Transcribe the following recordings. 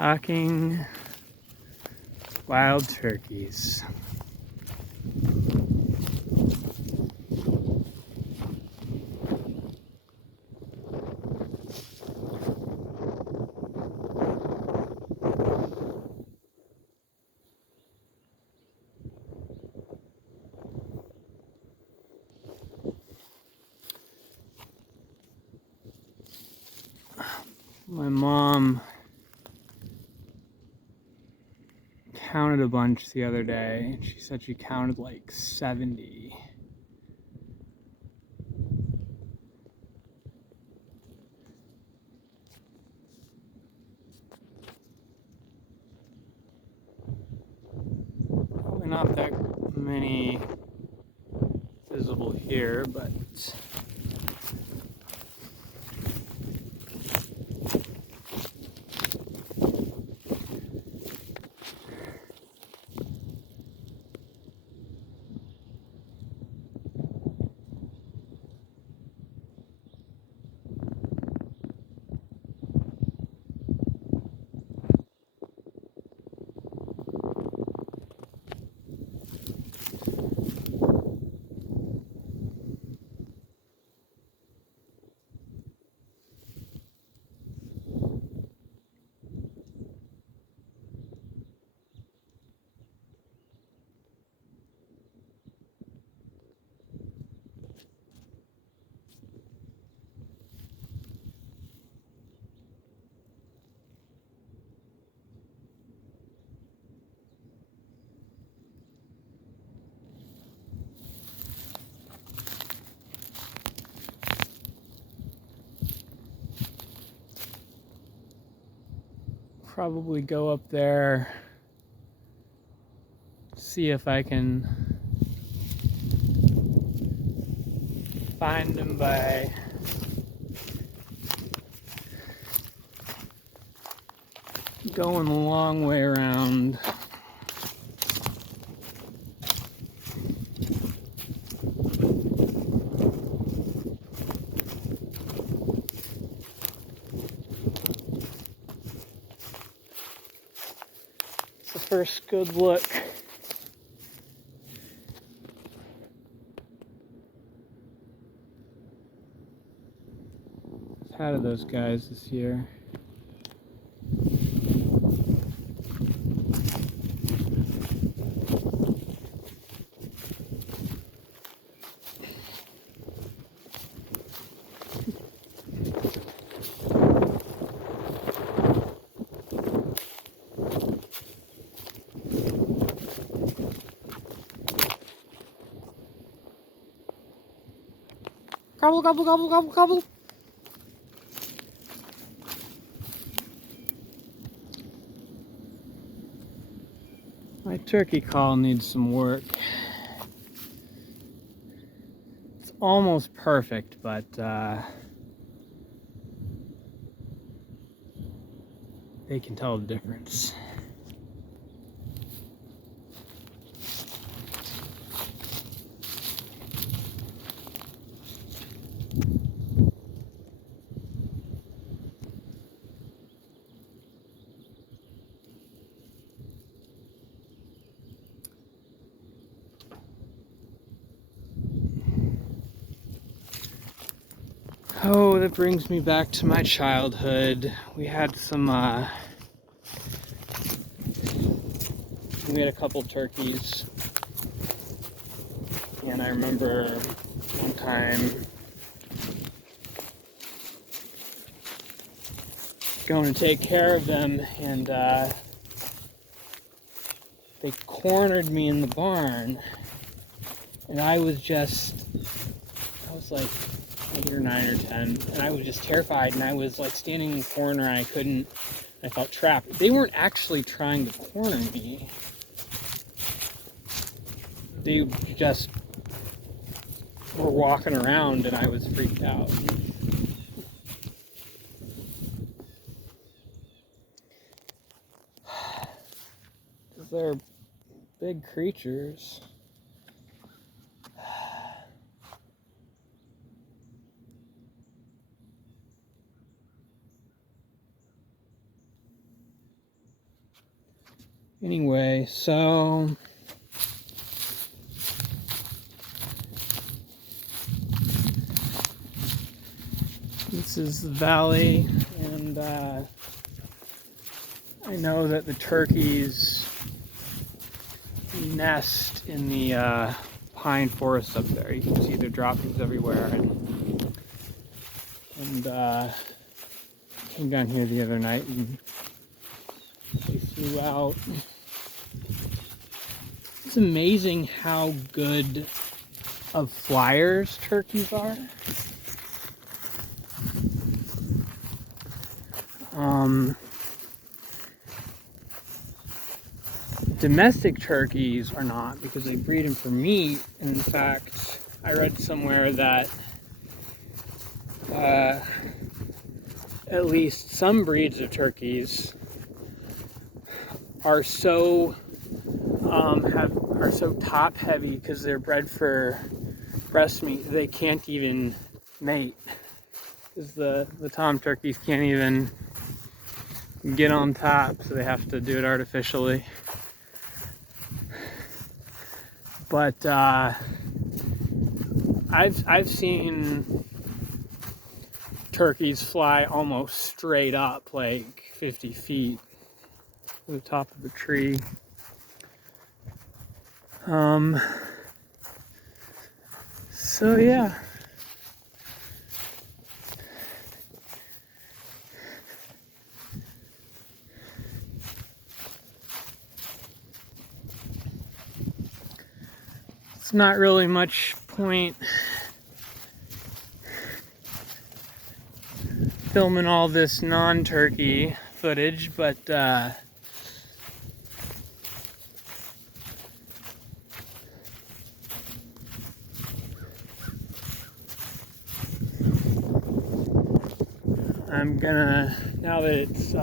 stalking wild turkeys. My mom counted a bunch the other day, and she said she counted like 70. Probably not that many visible here, but probably go up there, see if I can find them by going the long way around. It's the first good look. I've had of those guys this year. Gobble, gobble, gobble, gobble, gobble. My turkey call needs some work. It's almost perfect, but they can tell the difference. Oh, that brings me back to my childhood. We had we had a couple turkeys, and I remember one time going to take care of them, and they cornered me in the barn, and I was like 8 or 9 or 10, and I was just terrified, and I was like standing in the corner, and I felt trapped. They weren't actually trying to corner me. They just were walking around, and I was freaked out. Because they're big creatures. Anyway, so this is the valley, and I know that the turkeys nest in the pine forest up there. You can see their droppings everywhere, and came down here the other night and they flew out. It's amazing how good of flyers turkeys are. Domestic turkeys are not, because they breed them for meat. And in fact, I read somewhere that at least some breeds of turkeys are so top heavy because they're bred for breast meat. They can't even mate, because the tom turkeys can't even get on top, so they have to do it artificially. But I've seen turkeys fly almost straight up, like 50 feet to the top of a tree. So yeah. It's not really much point filming all this non-turkey footage, but I'm gonna, now that it's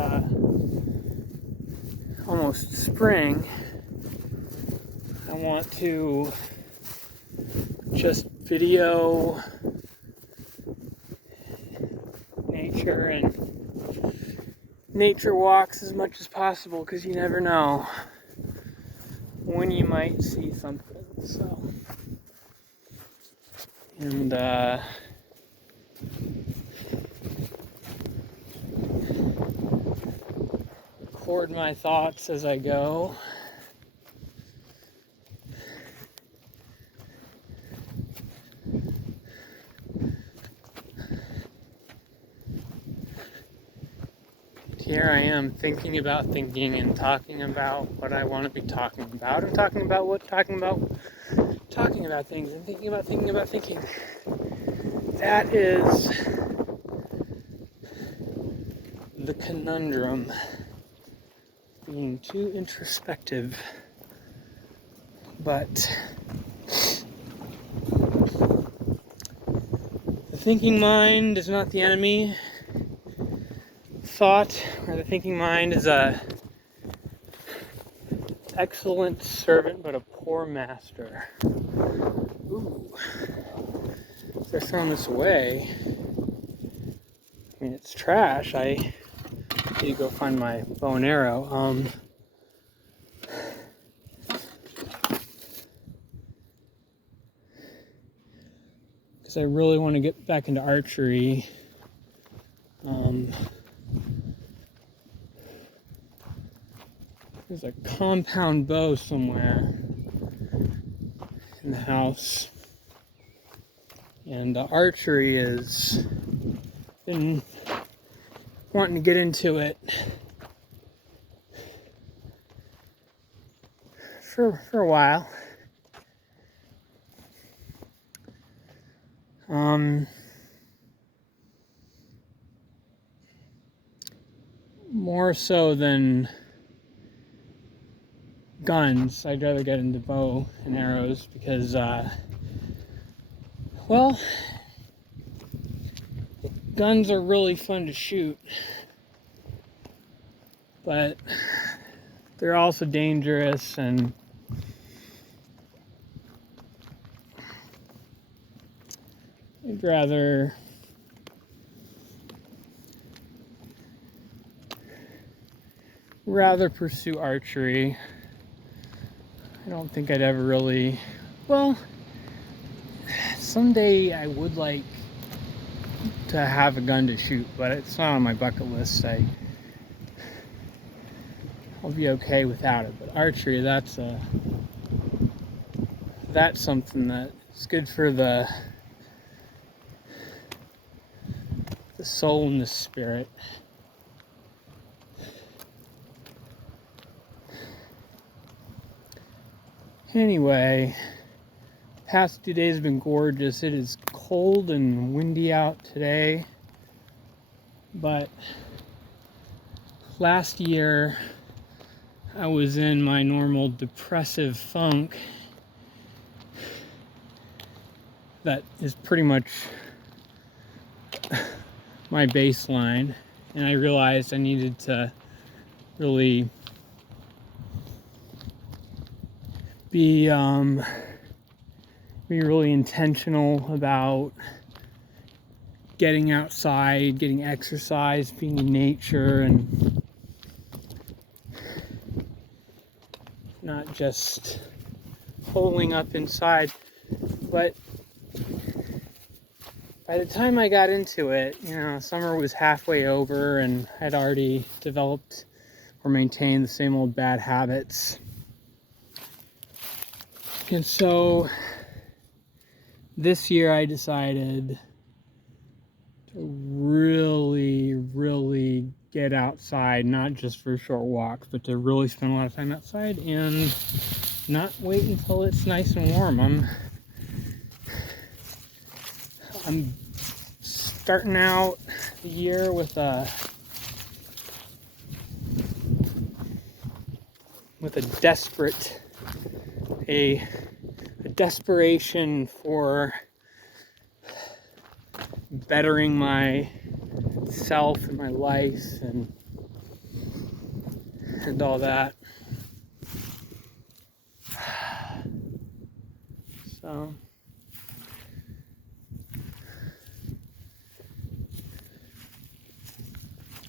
almost spring, I want to just video nature and nature walks as much as possible, because you never know when you might see something. So, and record my thoughts as I go. Here I am thinking about thinking and talking about what I want to be talking about, and talking about things, and thinking about thinking. That is the conundrum, being too introspective. But the thinking mind is not the enemy. Thought, or the thinking mind, is a excellent servant but a poor master. Ooh. They're throwing this away. I mean, it's trash. I need to go find my bow and arrow. Because I really want to get back into archery. There's a compound bow somewhere in the house, and archery is been wanting to get into it for a while. More so than guns, I'd rather get into bow and arrows, because well, guns are really fun to shoot, but they're also dangerous, and I'd rather rather pursue archery. I don't think I'd ever really, well, someday I would like to have a gun to shoot, but it's not on my bucket list. I'll be okay without it. But archery, that's something that's good for the soul and the spirit. Anyway, past 2 days have been gorgeous. It is cold and windy out today, but last year I was in my normal depressive funk that is pretty much my baseline, and I realized I needed to really be really intentional about getting outside, getting exercise, being in nature, and not just holing up inside. But by the time I got into it, summer was halfway over and I'd already developed or maintained the same old bad habits. And so this year I decided to really, really get outside, not just for short walks, but to really spend a lot of time outside and not wait until it's nice and warm. I'm starting out the year with a desperation for bettering myself and my life and all that. So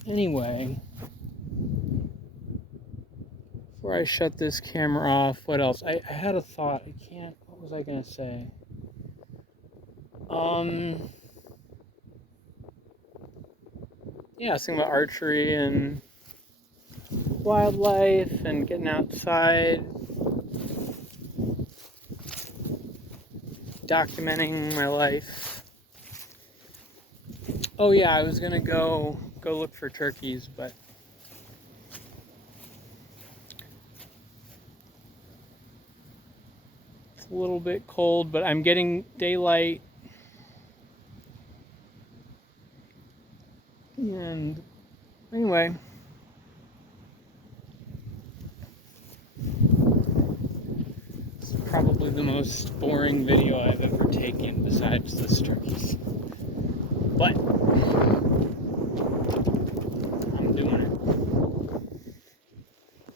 anyway, before I shut this camera off, what else? I had a thought. What was I gonna say? Yeah, I was thinking about archery and wildlife and getting outside, documenting my life. Oh yeah, I was gonna go look for turkeys, but it's a little bit cold, but I'm getting daylight. And anyway, it's probably the most boring video I've ever taken besides this turkeys. But